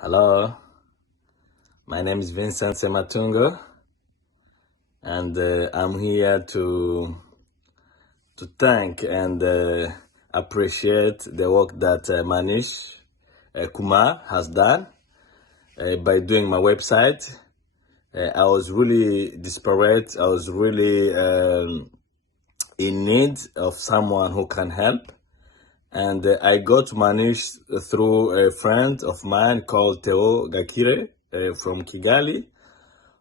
Hello, my name is Vincent Sematungo, and I'm here to thank and appreciate the work that Manish Kumar has done by doing my website. I was really desperate. I was really in need of someone who can help. And I got Manish through a friend of mine called 𝐁𝐮𝐬𝐬 from Kigali,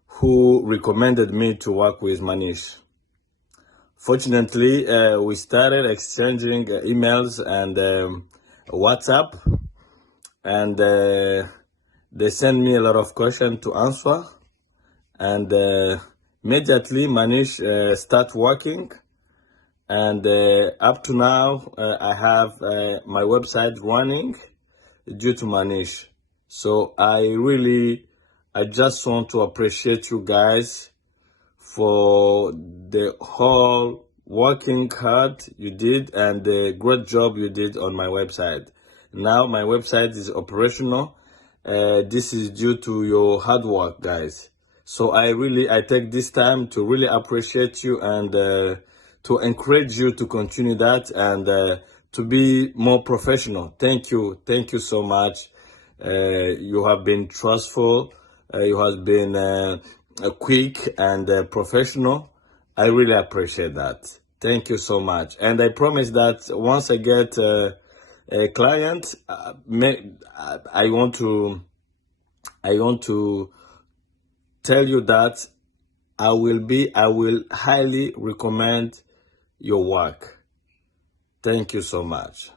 who recommended me to work with Manish. Fortunately, we started exchanging emails and WhatsApp, and they sent me a lot of questions to answer. And immediately, Manish started working. And up to now, I have my website running due to Manish. So I just want to appreciate you guys for the whole working hard you did and the great job you did on my website. Now my website is operational. This is due to your hard work, guys. So I take this time to really appreciate you and to encourage you to continue that and to be more professional. Thank you so much. You have been trustful. You have been quick and professional. I really appreciate that. Thank you so much. And I promise that once I get a client, I want to tell you that I will highly recommend your work. Thank you so much.